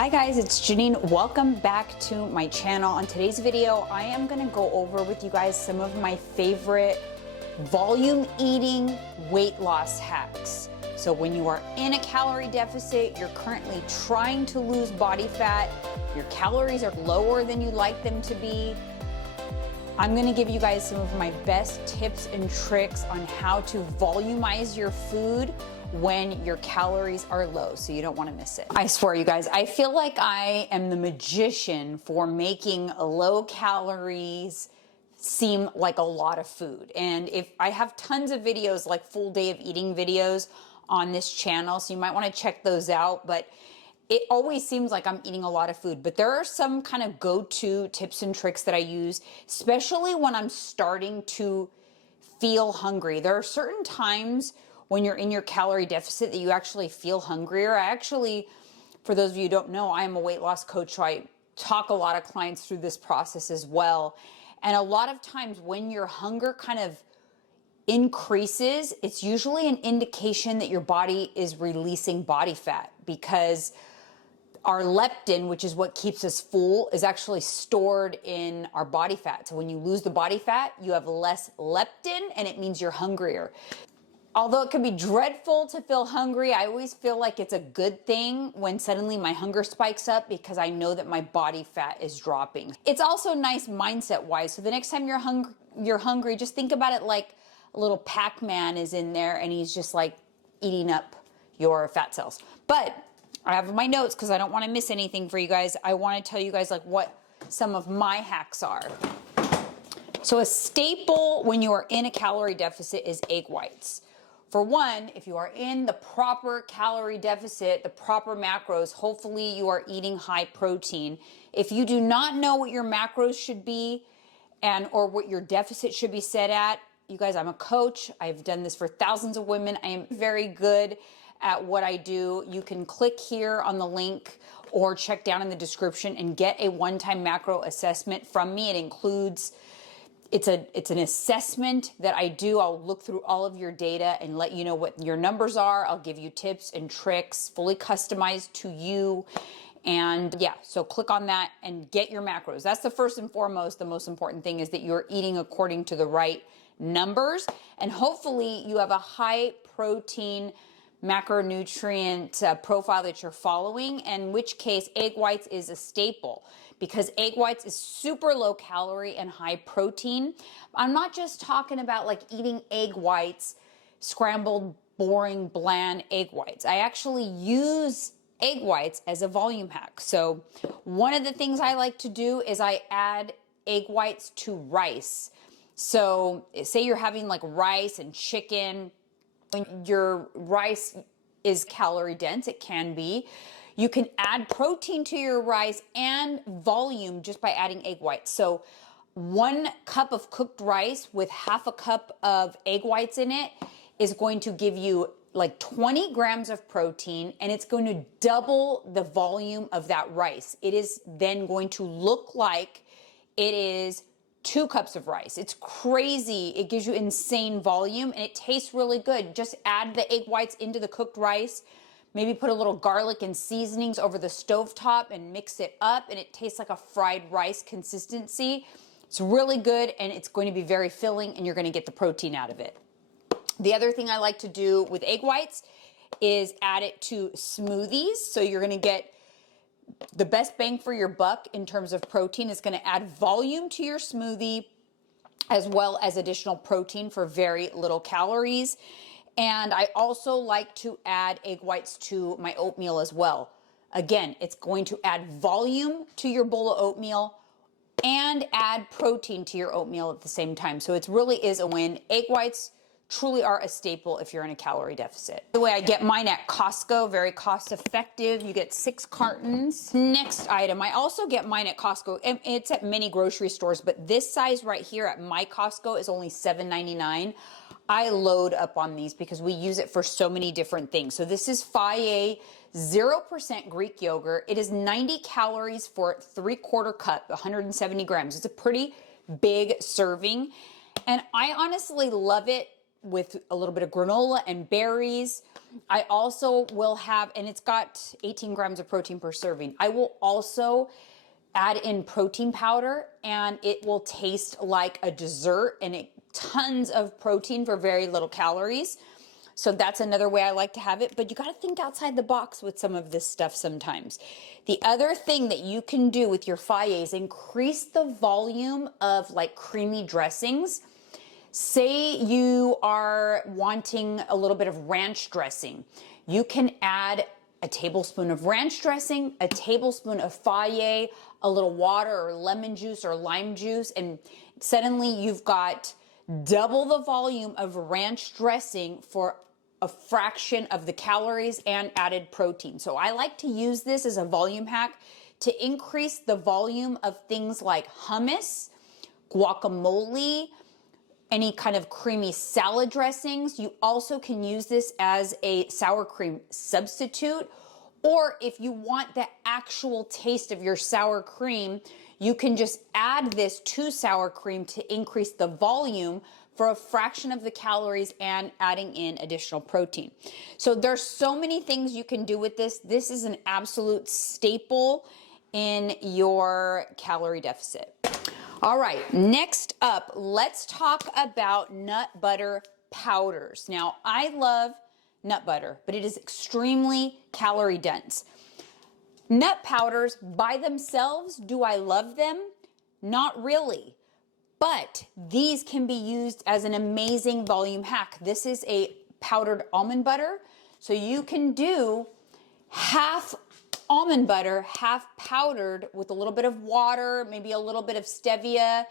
Hi guys, it's Jeanine. Welcome back to my channel. On today's video, I am gonna go over with you guys some of my favorite volume eating weight loss hacks. So when you are in a calorie deficit, you're currently trying to lose body fat, your calories are lower than you'd like them to be, I'm gonna give you guys some of my best tips and tricks on how to volumize your food when your calories are low, so you don't wanna miss it. I swear you guys, I feel like I am the magician for making low calories seem like a lot of food. And if I have tons of videos, like full day of eating videos on this channel, so you might wanna check those out, but it always seems like I'm eating a lot of food, but there are some kind of go-to tips and tricks that I use, especially when I'm starting to feel hungry. There are certain times when you're in your calorie deficit that you actually feel hungrier. I actually, for those of you who don't know, I am a weight loss coach, so I talk a lot of clients through this process as well. And a lot of times when your hunger kind of increases, it's usually an indication that your body is releasing body fat, because our leptin, which is what keeps us full, is actually stored in our body fat. So when you lose the body fat, you have less leptin, and it means you're hungrier. Although it can be dreadful to feel hungry, I always feel like it's a good thing when suddenly my hunger spikes up, because I know that my body fat is dropping. It's also nice mindset-wise. So the next time you're hungry, just think about it like a little Pac-Man is in there and he's just like eating up your fat cells. But I have my notes because I don't want to miss anything for you guys. I want to tell you guys like what some of my hacks are. So a staple when you are in a calorie deficit is egg whites. For one, if you are in the proper calorie deficit, the proper macros, hopefully you are eating high protein. If you do not know what your macros should be or what your deficit should be set at, you guys, I'm a coach. I've done this for thousands of women. I am very good at what I do. You can click here on the link or check down in the description and get a one-time macro assessment from me. It includes It's an assessment that I do. I'll look through all of your data and let you know what your numbers are. I'll give you tips and tricks, fully customized to you. And yeah, so click on that and get your macros. That's the first and foremost. The most important thing is that you're eating according to the right numbers. And hopefully you have a high protein macronutrient profile that you're following, in which case egg whites is a staple, because egg whites is super low calorie and high protein. I'm not just talking about like eating egg whites, scrambled, boring, bland egg whites. I actually use egg whites as a volume hack. So one of the things I like to do is I add egg whites to rice. So say you're having like rice and chicken. When your rice is calorie dense, it can be, you can add protein to your rice and volume just by adding egg whites. So 1 cup of cooked rice with half a cup of egg whites in it is going to give you like 20 grams of protein, and it's going to double the volume of that rice. It is then going to look like it is 2 cups of rice. It's crazy. It gives you insane volume and it tastes really good. Just add the egg whites into the cooked rice, maybe put a little garlic and seasonings over the stovetop and mix it up, and it tastes like a fried rice consistency. It's really good, and it's going to be very filling, and you're going to get the protein out of it. The other thing I like to do with egg whites is add it to smoothies. So you're going to get the best bang for your buck in terms of protein. Is going to add volume to your smoothie as well as additional protein for very little calories. And I also like to add egg whites to my oatmeal as well. Again, it's going to add volume to your bowl of oatmeal and add protein to your oatmeal at the same time. So it really is a win. Egg whites truly are a staple if you're in a calorie deficit. The way I get mine at Costco, very cost effective. You get 6 cartons. Next item, I also get mine at Costco. And it's at many grocery stores, but this size right here at my Costco is only $7.99. I load up on these because we use it for so many different things. So this is Faye 0% Greek yogurt. It is 90 calories for 3/4 cup, 170 grams. It's a pretty big serving. And I honestly love it with a little bit of granola and berries. I also will have, and it's got 18 grams of protein per serving. I will also add in protein powder, and it will taste like a dessert, and tons of protein for very little calories. So that's another way I like to have it, but you got to think outside the box with some of this stuff sometimes. The other thing that you can do with your faye is increase the volume of like creamy dressings. Say you are wanting a little bit of ranch dressing. You can add a tablespoon of ranch dressing, a tablespoon of faye, a little water or lemon juice or lime juice, and suddenly you've got double the volume of ranch dressing for a fraction of the calories and added protein. So I like to use this as a volume hack to increase the volume of things like hummus, guacamole, any kind of creamy salad dressings. You also can use this as a sour cream substitute, or if you want the actual taste of your sour cream, you can just add this to sour cream to increase the volume for a fraction of the calories and adding in additional protein. So there's so many things you can do with this. This is an absolute staple in your calorie deficit. All right, next up, let's talk about nut butter powders. Now, I love nut butter, but it is extremely calorie dense. Nut powders by themselves, do I love them? Not really. But these can be used as an amazing volume hack. This is a powdered almond butter. So you can do half almond butter, half powdered with a little bit of water, maybe a little bit of stevia.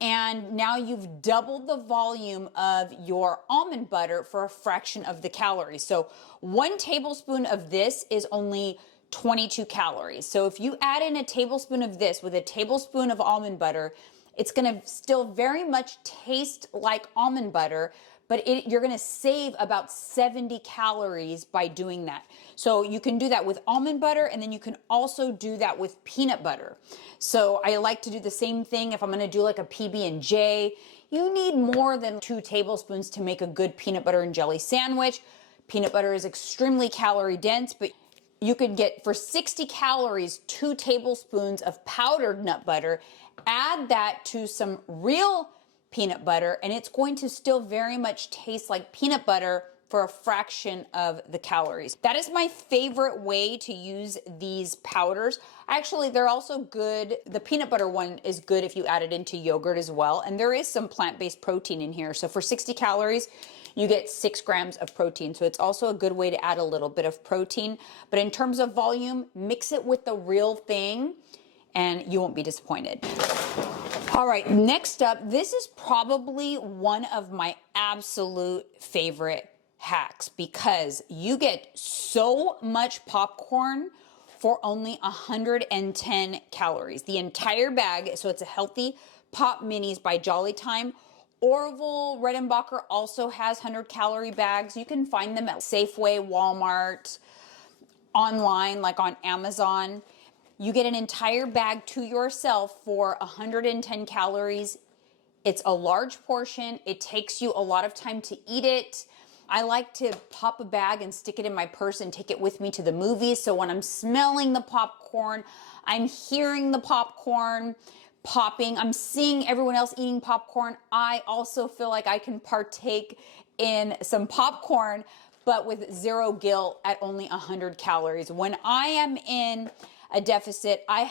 And now you've doubled the volume of your almond butter for a fraction of the calories. So 1 tablespoon of this is only 22 calories. So if you add in a tablespoon of this with a tablespoon of almond butter, it's gonna still very much taste like almond butter, but you're gonna save about 70 calories by doing that. So you can do that with almond butter, and then you can also do that with peanut butter. So I like to do the same thing if I'm gonna do like a PB&J. You need more than 2 tablespoons to make a good peanut butter and jelly sandwich. Peanut butter is extremely calorie dense, but you could get for 60 calories, 2 tablespoons of powdered nut butter, add that to some real peanut butter, and it's going to still very much taste like peanut butter for a fraction of the calories. That is my favorite way to use these powders. Actually, they're also good. The peanut butter one is good if you add it into yogurt as well, and there is some plant-based protein in here. So for 60 calories, you get 6 grams of protein. So it's also a good way to add a little bit of protein. But in terms of volume, mix it with the real thing and you won't be disappointed. All right, next up, this is probably one of my absolute favorite hacks because you get so much popcorn for only 110 calories. The entire bag, so it's a healthy Pop Minis by Jolly Time. Orville Redenbacher also has 100-calorie bags. You can find them at Safeway, Walmart, online, like on Amazon. You get an entire bag to yourself for 110 calories. It's a large portion. It takes you a lot of time to eat it. I like to pop a bag and stick it in my purse and take it with me to the movies. So when I'm smelling the popcorn, I'm hearing the popcorn popping, I'm seeing everyone else eating popcorn. I also feel like I can partake in some popcorn, but with zero guilt at only 100 calories. When I am in a deficit, I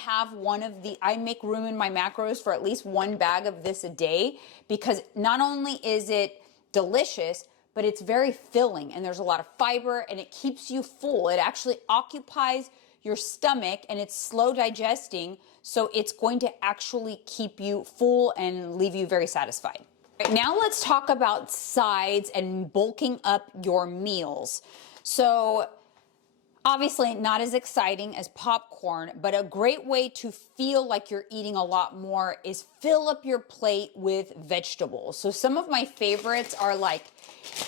make room in my macros for at least 1 bag of this a day because not only is it delicious, but it's very filling and there's a lot of fiber and it keeps you full. It actually occupies your stomach and it's slow digesting, so it's going to actually keep you full and leave you very satisfied. Right, now let's talk about sides and bulking up your meals. So Obviously not as exciting as popcorn, but a great way to feel like you're eating a lot more is fill up your plate with vegetables. So some of my favorites are like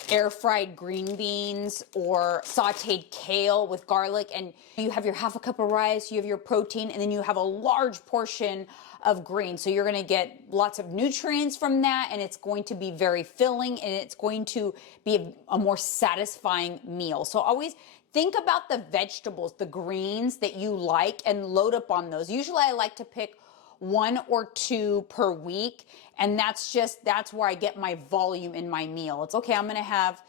air fried green beans or sauteed kale with garlic, and you have your half a cup of rice, you have your protein, and then you have a large portion of greens. So you're going to get lots of nutrients from that, and it's going to be very filling, and it's going to be a more satisfying meal. So always think about the vegetables, the greens that you like, and load up on those. Usually I like to pick 1 or 2 per week, and that's where I get my volume in my meal. It's okay, I'm going to have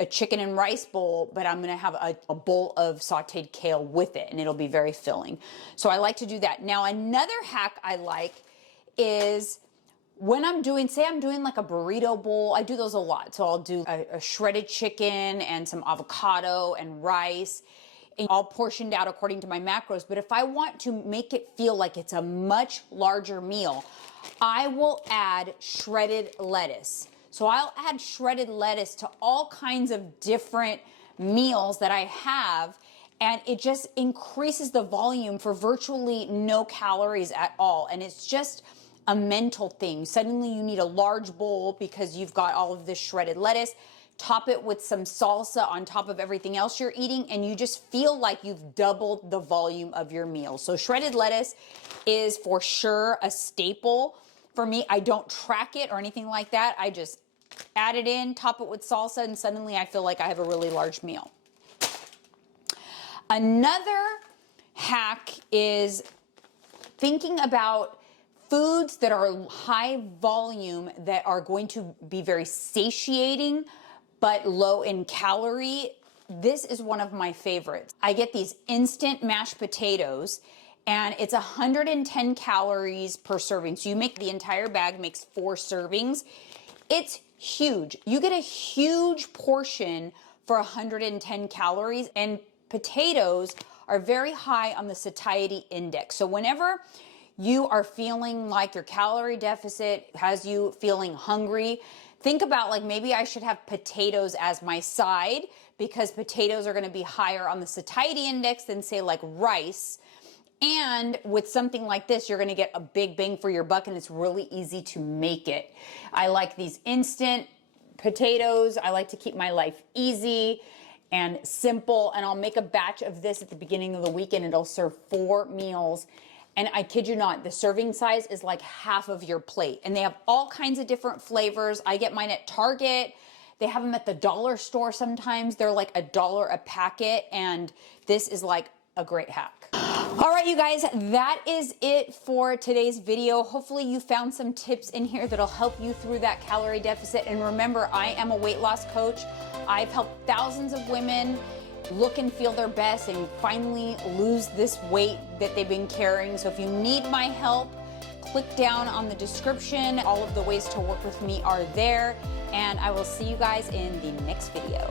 a chicken and rice bowl, but I'm going to have a bowl of sauteed kale with it, and it'll be very filling. So I like to do that. Now, another hack I like is when I'm doing, say I'm doing like a burrito bowl, I do those a lot. So I'll do a shredded chicken and some avocado and rice, and all portioned out according to my macros. But if I want to make it feel like it's a much larger meal, I will add shredded lettuce. So I'll add shredded lettuce to all kinds of different meals that I have, and it just increases the volume for virtually no calories at all. And it's just a mental thing. Suddenly you need a large bowl because you've got all of this shredded lettuce. Top it with some salsa on top of everything else you're eating, and you just feel like you've doubled the volume of your meal. So shredded lettuce is for sure a staple for me. I don't track it or anything like that. I just add it in, top it with salsa, and suddenly I feel like I have a really large meal. Another hack is thinking about foods that are high volume that are going to be very satiating but low in calorie. This is one of my favorites. I get these instant mashed potatoes, and it's 110 calories per serving. So you make the entire bag, makes 4 servings. It's huge. You get a huge portion for 110 calories, and potatoes are very high on the satiety index. So whenever you are feeling like your calorie deficit has you feeling hungry, think about like maybe I should have potatoes as my side, because potatoes are going to be higher on the satiety index than say like rice. And with something like this, you're going to get a big bang for your buck, and it's really easy to make it. I like these instant potatoes. I like to keep my life easy and simple, and I'll make a batch of this at the beginning of the week, and it'll serve 4 meals. And I kid you not, the serving size is like half of your plate. And they have all kinds of different flavors. I get mine at Target. They have them at the dollar store sometimes. They're like $1 a packet, and this is like a great hack. All right, you guys, that is it for today's video. Hopefully you found some tips in here that'll help you through that calorie deficit. And remember, I am a weight loss coach. I've helped thousands of women look and feel their best and finally lose this weight that they've been carrying. So if you need my help, click down on the description. All of the ways to work with me are there, and I will see you guys in the next video.